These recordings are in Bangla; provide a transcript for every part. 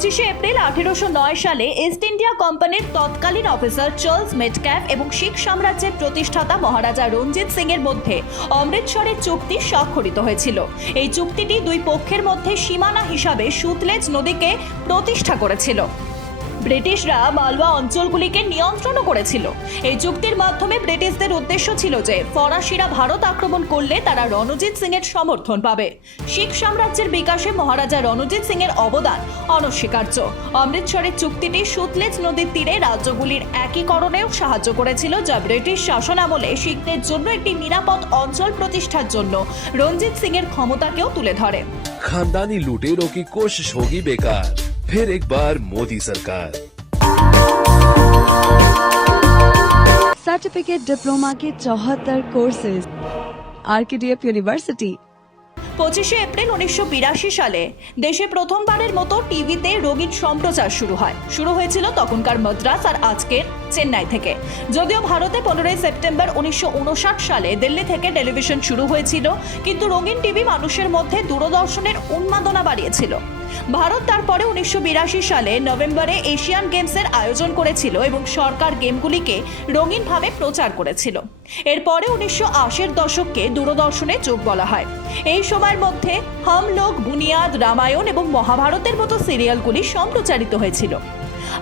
পঁচিশে এপ্রিল আঠেরোশো নয় সালে ইস্ট ইন্ডিয়া কোম্পানির তৎকালীন অফিসার চার্লস মেটক্যাফ এবং শিখ সাম্রাজ্যের প্রতিষ্ঠাতা মহারাজা রঞ্জিত সিং এর মধ্যে অমৃতসরের চুক্তি স্বাক্ষরিত হয়েছিল। এই চুক্তিটি দুই পক্ষের মধ্যে সীমানা হিসাবে সুতলেজ নদীকে প্রতিষ্ঠা করেছিল। ব্রিটিশরা মালওয়া অঞ্চলগুলিকে নিয়ন্ত্রণও করেছিল। এই চুক্তির মাধ্যমে ব্রিটিশদের উদ্দেশ্য ছিল যে ফরাসিরা ভারত আক্রমণ করলে তারা রণজিৎ সিং এর সমর্থন পাবে। শিখ সাম্রাজ্যের বিকাশে মহারাজা রণজিৎ সিং এর অবদান অনস্বীকার্য। অমৃতসরের চুক্তিটি সুতলেজ নদীর তীরে রাজ্যগুলির একীকরণেও সাহায্য করেছিল, যা ব্রিটিশ শাসন আমলে শিখদের জন্য একটি নিরাপদ অঞ্চল প্রতিষ্ঠার জন্য রঞ্জিত সিং এর ক্ষমতাকেও তুলে ধরে। খানদানি লুটেরও কি কোশিশ হোগি বেকার? फिर एक बार मोदी सरकार सर्टिफिकेट डिप्लोमा के चौहत्तर कोर्सेज आरकेडीएफ यूनिवर्सिटी পঁচিশে এপ্রিল উনিশশো বিরাশি সালে দেশে প্রথমবারের মতো টিভিতে রঙিন সম্প্রচার শুরু হয় শুরু হয়েছিল তখনকার মাদ্রাস আর আজকের চেন্নাই থেকে। যদিও ভারতে পনেরোই সেপ্টেম্বর উনিশশো উনষাট সালে দিল্লি থেকে টেলিভিশন শুরু হয়েছিল, কিন্তু রঙিন টিভি মানুষের মধ্যে দূরদর্শনের উন্মাদনা বাড়িয়েছিল। ভারত তারপরে উনিশশো বিরাশি সালে নভেম্বরে এশিয়ান গেমসের আয়োজন করেছিল এবং সরকার গেমগুলিকে রঙিনভাবে প্রচার করেছিল। এরপরে উনিশশো আশির দশককে দূরদর্শনে যোগ বলা হয়। এই সময়ের মধ্যে হাম লোক বুনিয়াদ, রামায়ণ এবং মহাভারতের মতো সিরিয়ালগুলি সম্প্রচারিত হয়েছিল।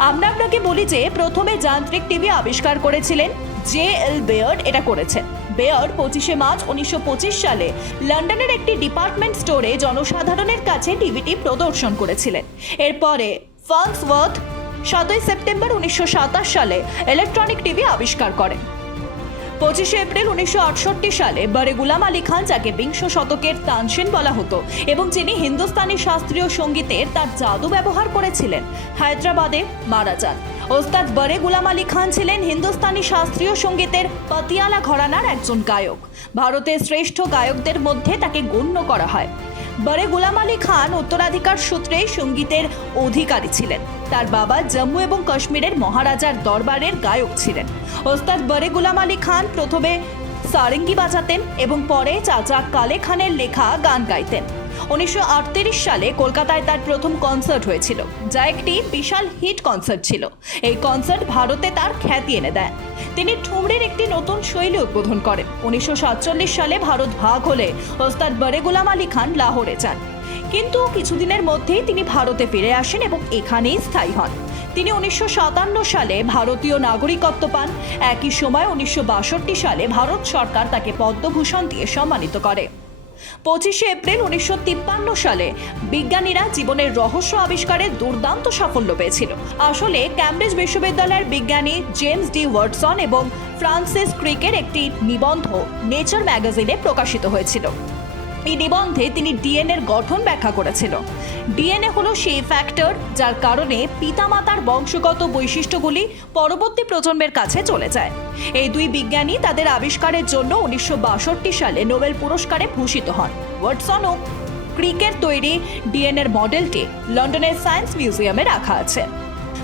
আমরা আপনাকে বলি যে প্রথমে যান্ত্রিক টিভি আবিষ্কার করেছিলেন জে এল বেয়ার্ড এটা করেছেন বেয়ার্ড পঁচিশে মার্চ উনিশশো পঁচিশ সালে লন্ডনের একটি ডিপার্টমেন্ট স্টোরে জনসাধারণের কাছে টিভিটি প্রদর্শন করেছিলেন। এরপরে ফান্সওয়ার্থ সাতই সেপ্টেম্বর উনিশশো সাতাশ সালে ইলেকট্রনিক টিভি আবিষ্কার করেন। পঁচিশে এপ্রিল উনিশশো আটষট্টি সালে বারে গুলাম আলী খান, যাকে বিংশ শতকের তানসেন বলা হতো, এবং যিনি হিন্দুস্তানি শাস্ত্রীয় সঙ্গীতের তার জাদু ব্যবহার করেছিলেন, হায়দ্রাবাদে মারা যান। ওস্তাদ বারে গুলাম আলী খান ছিলেন হিন্দুস্তানি শাস্ত্রীয় সঙ্গীতের পাতিয়ালা ঘরানার একজন গায়ক। ভারতের শ্রেষ্ঠ গায়কদের মধ্যে তাকে গণ্য করা হয়। বারে গোলাম আলী খান উত্তরাধিকার সূত্রে সঙ্গীতের অধিকারী ছিলেন। তার বাবা জম্মু এবং কাশ্মীরের মহারাজার দরবারের গায়ক ছিলেন। ওস্তাদ বারে গোলাম আলী খান প্রথমে সারেঙ্গি বাজাতেন এবং পরে চাচা কালে খানের লেখা গান গাইতেন। উনিশশো সালে কলকাতায় তার প্রথম কনসার্ট হয়েছিল। যা একটি বিশাল হিট কনসার্ট ছিল। এই কনসার্ট ভারতে তার খ্যাতি এনে দেয়। তিনি ঠুমরির একটি নতুন শৈলী উদ্বোধন করেন। উনিশশো সাতচল্লিশ সালে ভারত ভাগ হলে ওস্তাদ বরে গুলাম আলী খান লাহোরে যান। কিন্তু কিছুদিনের মধ্যেই তিনি ভারতে ফিরে আসেন এবং এখানেই স্থায়ী হন। তিনি উনিশশো সাতান্ন সালে ভারতীয় নাগরিকত্ব পান। একই সময় উনিশশো বাষট্টি সালে ভারত সরকার তাকে পদ্মভূষণ দিয়ে সম্মানিত করে। পঁচিশে এপ্রিল উনিশশো তিপ্পান্ন সালে বিজ্ঞানীরা জীবনের রহস্য আবিষ্কারে দুর্দান্ত সাফল্য পেয়েছিল। আসলে ক্যামব্রিজ বিশ্ববিদ্যালয়ের বিজ্ঞানী জেমস ডি ওয়াটসন এবং ফ্রান্সিস ক্রিকের একটি নিবন্ধ নেচার ম্যাগাজিনে প্রকাশিত হয়েছিল। এই নিবন্ধে তিনি ডিএনএর গঠন ব্যাখ্যা করেছিল। ডিএনএ হলো সেই ফ্যাক্টর যার কারণে পিতামাতার বংশগত বৈশিষ্ট্যগুলি পরবর্তী প্রজন্মের কাছে চলে যায়। এই দুই বিজ্ঞানী তাদের আবিষ্কারের জন্য উনিশশো বাষট্টি সালে নোবেল পুরস্কারে ভূষিত হন। ওয়াটসনও ক্রিকের তৈরি ডিএনএর মডেলটি লন্ডনের সায়েন্স মিউজিয়ামে রাখা আছে।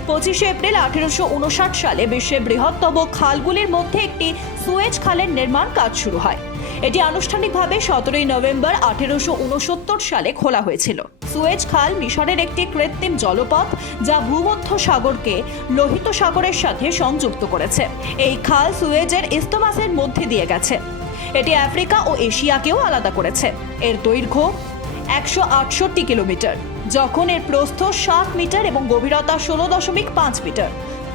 পঁচিশে এপ্রিল আঠেরোশো উনষাট সালে বিশ্বের বৃহত্তম খালগুলির মধ্যে একটি সুয়েজ খালের নির্মাণ কাজ শুরু হয়। এটি আনুষ্ঠানিকভাবে সতেরোই নভেম্বর আঠেরোশো উনসত্তর সালে খোলা হয়েছিল। সুয়েজ খাল মিশরের একটি কৃত্রিম জলপথ যা ভূমধ্য সাগরকে লোহিত সাগরের সাথে সংযুক্ত করেছে। এই খাল সুয়েজের ইস্তমাসের মধ্যে দিয়ে গেছে। এটি আফ্রিকা ও এশিয়াকেও আলাদা করেছে। এর দৈর্ঘ্য একশো আটষট্টি কিলোমিটার, যখন এর প্রস্থ সাত মিটার এবং গভীরতা ষোলো দশমিক পাঁচ মিটার।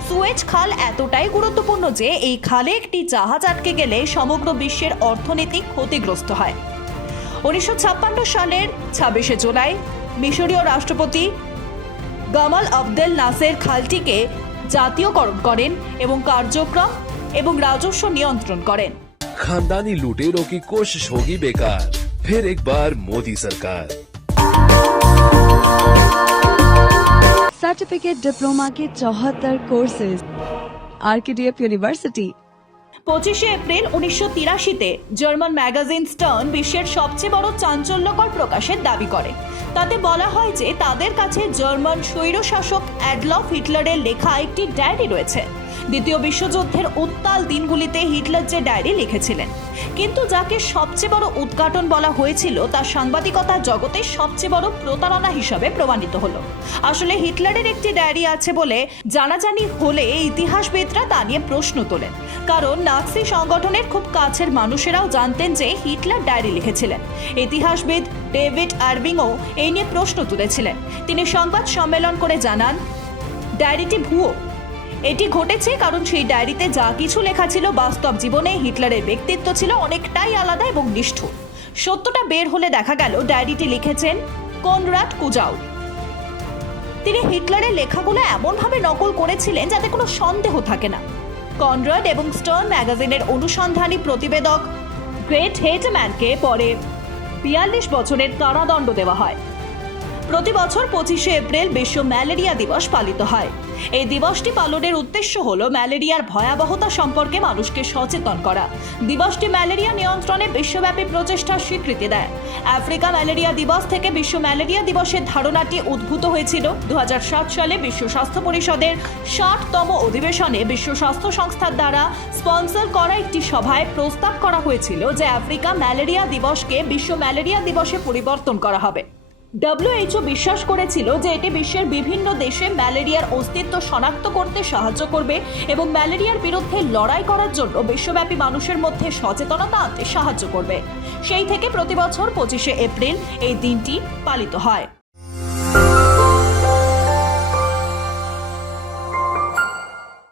সুয়েজ খাল এতটাই গুরুত্বপূর্ণ যে এই খালে একটি জাহাজ আটকে গেলে সমগ্র বিশ্বের অর্থনীতি ক্ষতিগ্রস্ত হয় উনিশশো ছাপ্পান্ন সালের ছাব্বিশে জুলাই মিশরীয় রাষ্ট্রপতি গামাল আবদেল নাসের খালটিকে জাতীয়করণ করেন এবং কার্যক্রম এবং রাজস্ব নিয়ন্ত্রণ করেন खानदानी लुटेरों की कोशिश होगी बेकार फिर एक बार मोदी सरकार सर्टिफिकेट डिप्लोमा के चौहत्तर कोर्सेज आरकेडीएफ यूनिवर्सिटी পঁচিশে এপ্রিল উনিশশো তিরাশিতে জার্মান ম্যাগাজিন স্টার্ন বিশ্বের সবচেয়ে বড় চাঞ্চল্যকর প্রকাশের দাবি করে তাতে বলা হয় যে তাদের কাছে জার্মান স্বৈরশাসক অ্যাডলফ হিটলারের লেখা একটি ডায়েরি রয়েছে দ্বিতীয় বিশ্বযুদ্ধের উত্তাল দিনগুলিতে হিটলার যে ডায়েরি লিখেছিলেন। কিন্তু যাকে সবচেয়ে বড় উদ্ঘাটন বলা হয়েছিল তা সাংবাদিকতার জগতে সবচেয়ে বড় প্রতারণা হিসাবে প্রমাণিত হলো। আসলে হিটলারের একটি ডায়েরি আছে বলে জানাজানি হলে ইতিহাসবিদরা তা নিয়ে প্রশ্ন তোলেন। কারণ নাৎসি সংগঠনের খুব কাছের মানুষেরাও জানতেন যে হিটলার ডায়েরি লিখেছিলেন। ইতিহাসবিদ ডেভিড আরবিংও এই নিয়ে প্রশ্ন তুলেছিলেন। তিনি সংবাদ সম্মেলন করে জানান, ডায়েরিটি ভুয়ো। এটি ঘটেছে কারণ সেই ডায়েরিতে যা কিছু লেখা ছিল বাস্তব জীবনে হিটলারের ব্যক্তিত্ব ছিল অনেকটাই আলাদা এবং নিষ্ঠুর। সত্যটা বের হলে দেখা গেল ডায়েরিটি লিখেছেন কনরাট কুজাউ তিনি হিটলারের লেখাগুলো এমনভাবে নকল করেছিলেন যাতে কোনো সন্দেহ থাকে না। কনরাড এবং স্টার্ন ম্যাগাজিনের অনুসন্ধানী প্রতিবেদক গ্রেট হেটম্যানকে পরে বিয়াল্লিশ বছরের কারাদণ্ড দেওয়া হয়। প্রতি বছর পঁচিশে এপ্রিল বিশ্ব ম্যালেরিয়া দিবস পালিত হয়। এই দিবসটি পালনের উদ্দেশ্য হল ম্যালেরিয়ার ভয়াবহতা সম্পর্কে মানুষকে সচেতন করা। দিবসটি ম্যালেরিয়া নিয়ন্ত্রণে বিশ্বব্যাপী প্রচেষ্টার স্বীকৃতি দেয়। আফ্রিকা ম্যালেরিয়া দিবস থেকে বিশ্ব ম্যালেরিয়া দিবসের ধারণাটি উদ্ভূত হয়েছিল। দু হাজার সাত সালে বিশ্ব স্বাস্থ্য পরিষদের ষাটতম অধিবেশনে বিশ্ব স্বাস্থ্য সংস্থার দ্বারা স্পন্সর করা একটি সভায় প্রস্তাব করা হয়েছিল যে আফ্রিকা ম্যালেরিয়া দিবসকে বিশ্ব ম্যালেরিয়া দিবসে পরিবর্তন করা হবে। ডব্লিউএইচও বিশ্বাস করেছিল যে এটি বিশ্বের বিভিন্ন দেশে ম্যালেরিয়ার অস্তিত্ব শনাক্ত করতে সাহায্য করবে এবং ম্যালেরিয়ার বিরুদ্ধে লড়াই করার জন্য বিশ্বব্যাপী মানুষের মধ্যে সচেতনতা আনতে সাহায্য করবে। সেই থেকে প্রতি বছর পঁচিশে এপ্রিল এই দিনটি পালিত হয়।